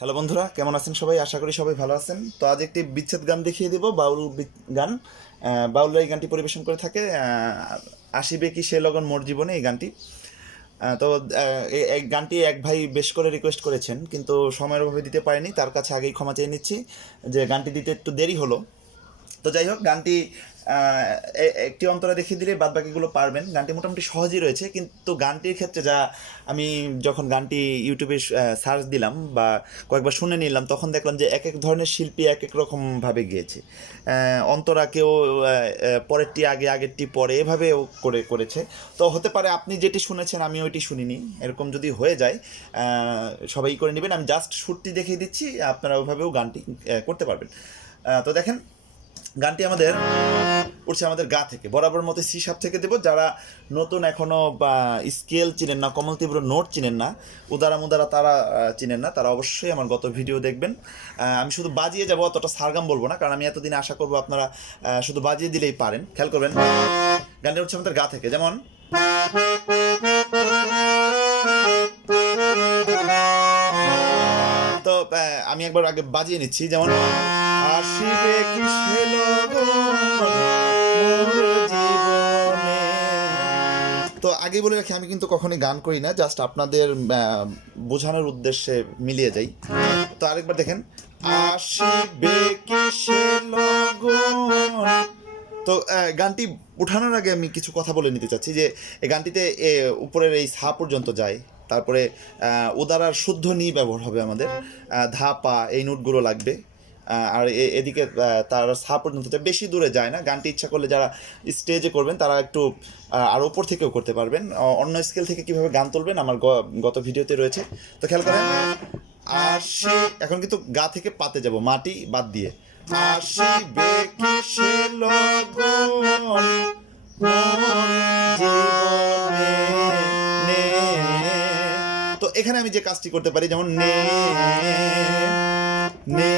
Hello বন্ধুরা, কেমন আছেন সবাই? আশা করি সবাই ভালো আছেন। তো আজ একটি বিচ্ছেদ গান দেখিয়ে দেব, বাউল গান। বাউলরা এই গানটি পরিবেশন করে থাকে। আসিবে কি সে লগন মোর জীবনে, এই গানটি। তো এই গানটি এক ভাই বেশ করে রিকোয়েস্ট করেছেন, কিন্তু সময়ের অভাবে দিতে পারেনি। তার কাছে আগেই ক্ষমা চেয়ে নিচ্ছি যে গানটি দিতে একটু দেরি হলো। তো যাই হোক, গানটি একটি অন্তরা দেখিয়ে দিলে বাদ বাকিগুলো পারবেন। গানটি মোটামুটি সহজই রয়েছে, কিন্তু গানটির ক্ষেত্রে যা আমি যখন গানটি ইউটিউবে সার্চ দিলাম বা কয়েকবার শুনে নিলাম, তখন দেখলাম যে এক এক ধরনের শিল্পী এক এক রকমভাবে গেয়েছে। অন্তরা কেউ পরেরটি আগে, আগেরটি পরে, এভাবেও করেছে। তো হতে পারে আপনি যেটি শুনেছেন আমি ওইটি শুনিনি, এরকম যদি হয়ে যায় সবাই করে নেবেন। আমি জাস্ট সুরটি দেখিয়ে দিচ্ছি, আপনারা ওইভাবেও গানটি করতে পারবেন। তো দেখেন, গানটি উঠছে আমাদের গা থেকে, বরাবর মতো সি শার্প থেকে দেবো। যারা নতুন এখনও বা স্কেল চিনেন না, কমল তীব্র নোট চিনেন না, উদারা মুদারা তারা চিনেন না, তারা অবশ্যই আমার গত ভিডিও দেখবেন। আমি শুধু বাজিয়ে যাবো, অতটা সারগাম বলবো না, কারণ আমি এতদিন আশা করবো আপনারা শুধু বাজিয়ে দিলেই পারেন। খেয়াল করবেন, গানটি উঠছে আমাদের গা থেকে, যেমন তো আমি একবার আগে বাজিয়ে নিচ্ছি, যেমন আসিবে কি সে লগন মোর জীবনে। তো আগেই বলে রাখি, আমি কিন্তু কখনোই গান করি না, জাস্ট আপনাদের বোঝানোর উদ্দেশ্যে মিলিয়ে যাই। তো আরেকবার দেখেন, আসিবে কি সে লগন। তো গানটি উঠানোর আগে আমি কিছু কথা বলে নিতে চাচ্ছি যে এই গানটিতে উপরের এই সা পর্যন্ত যায়, তারপরে উদারার শুদ্ধ নি ব্যবহার হবে আমাদের, ধা পা এই নোটগুলো লাগবে। আর এদিকে তার সা পর্যন্ত বেশি দূরে যায় না। গানটি ইচ্ছা করলে যারা স্টেজে করবেন তারা একটু আর ওপর থেকেও করতে পারবেন। অন্য স্কেল থেকে কিভাবে গান তুলবেন আমার গত ভিডিওতে রয়েছে, তো খেয়াল করেন। আসি, এখন কিন্তু গা থেকে পাতে যাব, মাটি বাদ দিয়ে। আসিবে কি সে লগন মোর জীবনে নে। তো এখানে আমি যে কাজটি করতে পারি, যেমন নে নে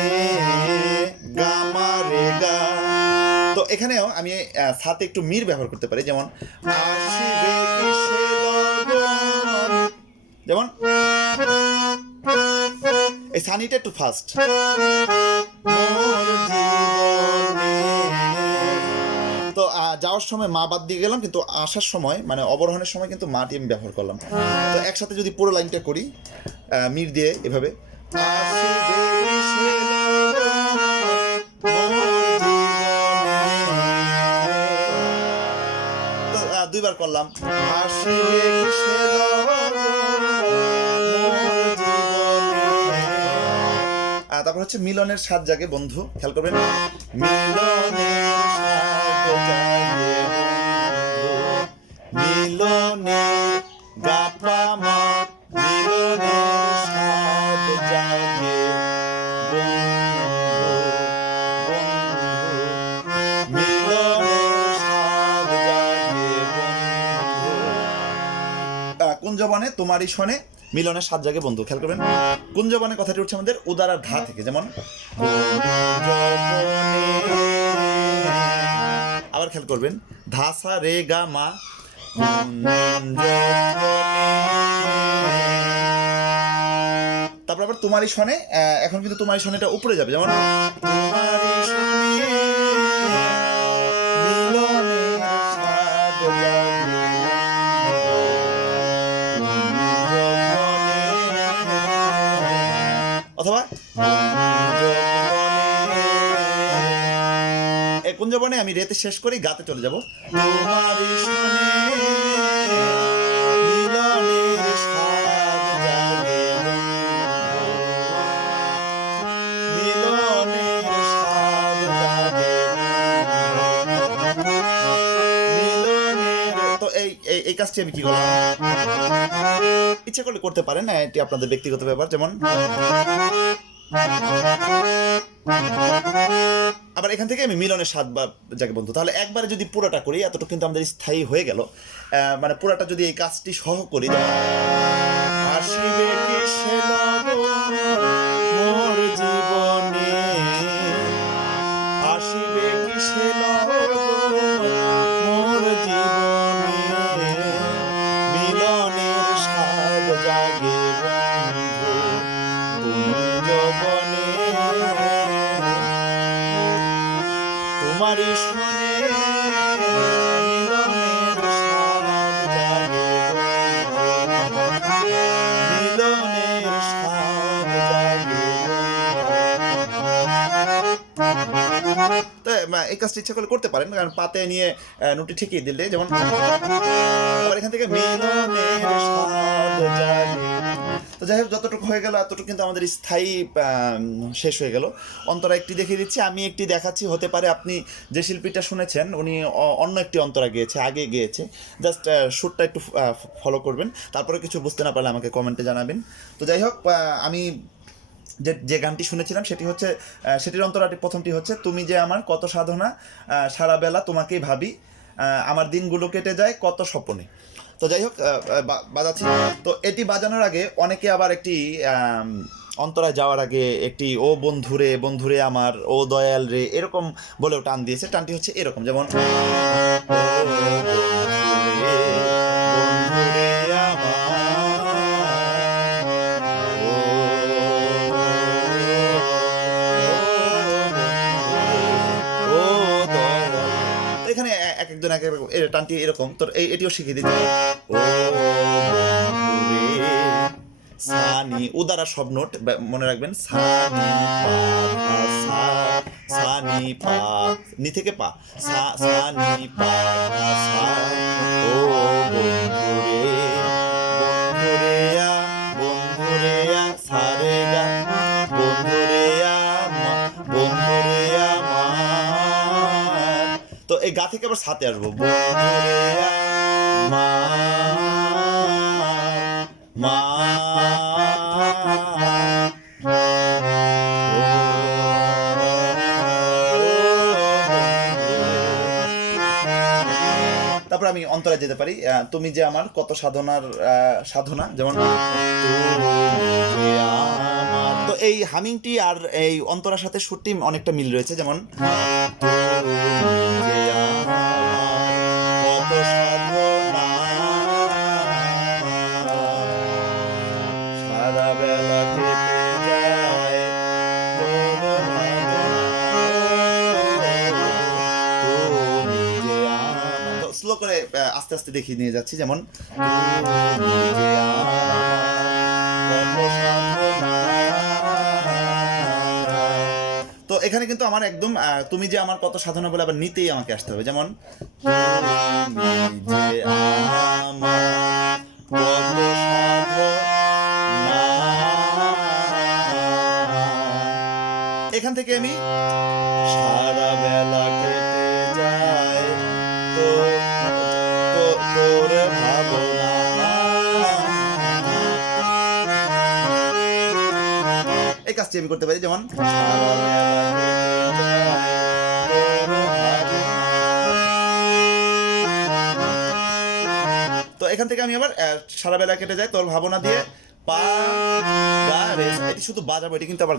গা মা রে গা। তো এখানেও আমি সাথে একটু মির ব্যবহার করতে পারি, যেমন আসিবে কি সে লগন, যেমন এই সানিটা একটু ফাস্ট। তো যাওয়ার সময় মা বাদ দিয়ে গেলাম, কিন্তু আসার সময় মানে অবরোহণের সময় কিন্তু মাটি আমি ব্যবহার করলাম। তো একসাথে যদি পুরো লাইনটা করি মির দিয়ে এভাবে, তো দুইবার করলাম, আসিবে কি সে লগন মোর জীবনে। তারপর হচ্ছে মিলনের স্বাদ জাগে বন্ধু, খেয়াল করবেন, মিলনের স্বাদ জাগে বন্ধু, মিলনের গাপা মা, মিলনের স্বাদ জাগে বন্ধু, বন্ধু মিলনের স্বাদ জাগে বন্ধু। কুঞ্জবনে তোমারই শোনে মিলনের স্বাদ জাগে বন্ধু। খেয়াল করবেন, কুঞ্জবনে কথাটি উঠছে আমাদের উদারার ধা থেকে, যেমন আবার খেয়াল করবেন, ধা সা রে গা মা, তারপর আবার তোমারই শোনে। এখন কিন্তু তোমারই শোনেটা উপরে যাবে, যেমন তোমারই শোনে মিলনের স্বাদ জাগে অথবা কুঞ্জবনে আমি রেতে শেষ করি, গাতে চলে যাব, তোমারই শোনে মিলনের স্বাদ জাগে বন্ধু, মিলনের স্বাদ জাগে বন্ধু, মিলনের। তো এই কাজটি আমি কি করলাম, ইচ্ছা করলে করতে পারেন, এটি আপনাদের ব্যক্তিগত ব্যাপার। যেমন আবার এখান থেকে আমি মিলনের স্বাদ বা যাকে বন্ধু, তাহলে একবারে যদি পুরোটা করি এতটুকু কিন্তু আমাদের স্থায়ী হয়ে গেল। মানে পুরোটা যদি এই কাজটি সহ করি, আসিবে কি সে লগন মোর জীবনে, আসিবে কি সে লগন মোর জীবনে, মিলনের স্বাদ জাগে বন্ধু, কুঞ্জ তোমারই শোনে মিলনের স্বাদ জাগে মিলনের স্বাদ জাগে। তো এই কাজটা ইচ্ছা করলে করতে পারেন, কারণ পাতে নিয়ে নোটটি ঠিকই দিলে, যেমন আবার এখান থেকে মিলনের স্বাদ জাগে। তো যাই হোক, যতটুকু হয়ে গেল এতটুকু কিন্তু আমাদের স্থায়ী শেষ হয়ে গেল। অন্তরা একটি দেখিয়ে দিচ্ছি, আমি একটি দেখাচ্ছি। হতে পারে আপনি যে শিল্পীটা শুনেছেন উনি অন্য একটি অন্তরা গিয়েছে, আগে গিয়েছে। জাস্ট সুরটা একটু ফলো করবেন, তারপরে কিছু বুঝতে না পারলে আমাকে কমেন্টে জানাবেন। তো যাই হোক, আমি যে গানটি শুনেছিলাম সেটি হচ্ছে, সেটির অন্তরাটি প্রথমটি হচ্ছে, তুমি যে আমার কত সাধনা, সারা বেলা তোমাকেই ভাবি, আমার দিনগুলো কেটে যায় কত স্বপ্নে। তো যাই হোক, বাজাচ্ছি। তো এটি বাজানোর আগে অনেকে আবার একটি অন্তরায় যাওয়ার আগে একটি ও বন্ধুরে বন্ধুরে আমার, ও দয়াল রে, এরকম বলেও টান দিয়েছে। টানটি হচ্ছে এরকম, যেমন ও বন্ধুরে বন্ধুরে আমার। এখানে এক একজন এক এক টানটি এরকম। তো এটিও শিখিয়ে দিতে, ও বন্ধুরে সানি, উদারা সব নোট মনে রাখবেন, সানি পা ধা সা, সানি পা, নি থেকে পা, সানি পা ধা সা, ও বন্ধুরে বন্ধুরে বন্ধুরে সারে গা, বন্ধুরে বন্ধুরে আমার। তো এই গা থেকে আবার সাথে আসবো, বন্ধুরে মা। তারপর আমি অন্তরে যেতে পারি, তুমি যে আমার কত সাধনার সাধনা, যেমন তো এই হামিংটি আর এই অন্তরার সাথে সুরটি অনেকটা মিল রয়েছে, যেমন কত সাধনা সারা বেলা কেটে যায়, স্লো করে আস্তে আস্তে দেখিয়ে নিয়ে যাচ্ছি, যেমন তো এখানে কিন্তু আমার একদম তুমি যে আমার কত সাধনা বলে আবার নিতেই আমাকে আসতে হবে, যেমন তুমি যে আমার কত সাধনা। এখান থেকে আমি সারা বেলা কেটে যায় তো তোর ভাবনা, এই কাজটি আমি করতে পারি, যেমন তো এখান থেকে আমি আবার সারা বেলা কেটে যায় তোর ভাবনা দিয়ে পা গা রে, এটি শুধু বাজাবো, এটি কিন্তু আবার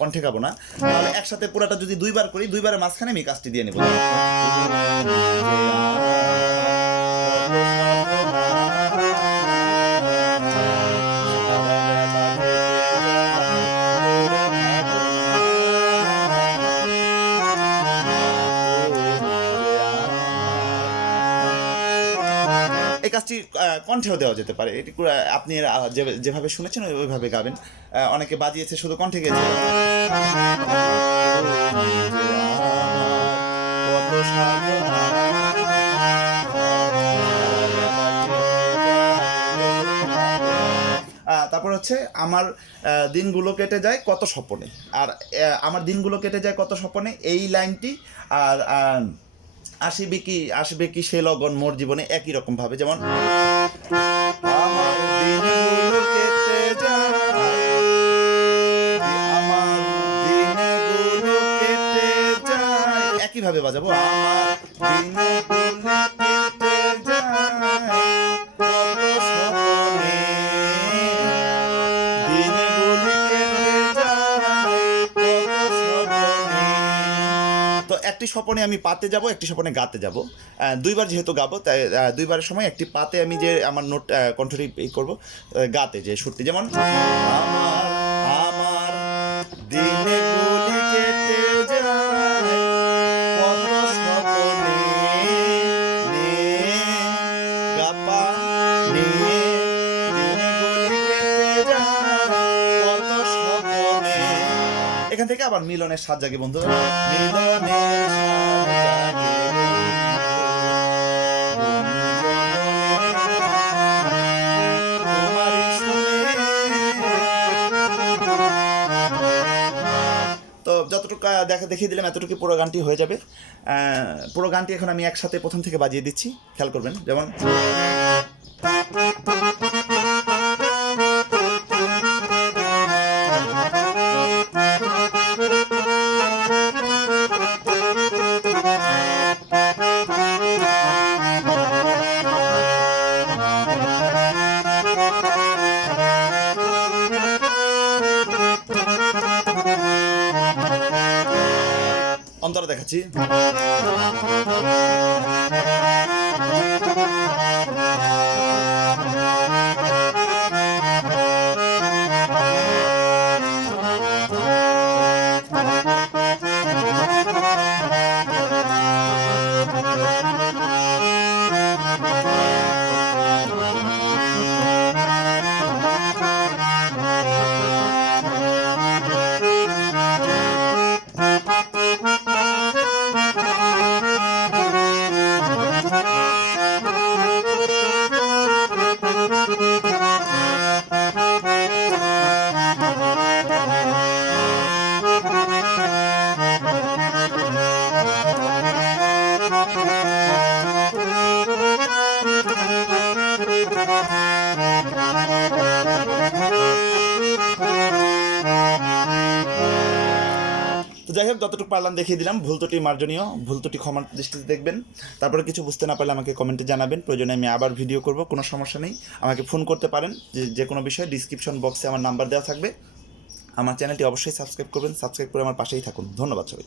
কণ্ঠে গাবো না। তাহলে একসাথে পুরাটা যদি দুইবার করি, দুইবারের মাঝখানে আমি কাজটি দিয়ে নেব। এই কাজটি কণ্ঠেও দেওয়া যেতে পারে, এটি আপনি যেভাবে শুনেছেন ওইভাবে গাবেন। অনেকে বাজিয়েছে শুধু কণ্ঠে গেছে। তারপর হচ্ছে আমার দিনগুলো কেটে যায় কত স্বপ্নে, আর আমার দিনগুলো কেটে যায় কত স্বপ্নে এই লাইনটি আর আসবে কি সে লগন মোর জীবনে একই রকম ভাবে, যেমন আমার দিনগুলো কেটে যায়, আমার দিনগুলো কেটে যায়, একই ভাবে বাজাবো, আমার দিনগুলো কেটে যায় কত স্বপ্নে, দিনগুলো কেটে যায় কত স্বপ্নে। তো একটি স্বপনে আমি পাতে যাব, একটি স্বপনে গাতে যাব, দুইবার যেহেতু গাবো তাই দুইবারের সময় একটি পাতে আমি যে আমার নোট কণ্ঠটি এই করবো, গাতে যে সুরটি, যেমন আমার দিনগুলি কেটে যায় কত এখান থেকে আবার মিলনের স্বাদ জাগে বন্ধু, মিলনের স্বাদ জাগে তোমারই শুনে। তো যতটুকু দেখিয়ে দিলাম এতটুকু পুরো গানটি হয়ে যাবে। পুরো গানটি এখন আমি একসাথে প্রথম থেকে বাজিয়ে দিচ্ছি, খেয়াল করবেন। যেমন অন্তরা দেখাচ্ছি। তো যাই হোক, যতটুকু পারলাম দেখিয়ে দিলাম। ভুল ত্রুটি মার্জনীয়, ভুল ত্রুটি ক্ষমার দৃষ্টিতে দেখবেন। তারপরে কিছু বুঝতে না পারলে আমাকে কমেন্টে জানাবেন, প্রয়োজনে আমি আবার ভিডিও করব, কোনো সমস্যা নেই। আমাকে ফোন করতে পারেন, যে কোনো বিষয়ে ডিসক্রিপশন বক্সে আমার নাম্বার দেওয়া থাকবে। আমার চ্যানেলটি অবশ্যই সাবস্ক্রাইব করবেন, সাবস্ক্রাইব করে আমার পাশেই থাকুন। ধন্যবাদ সবাই।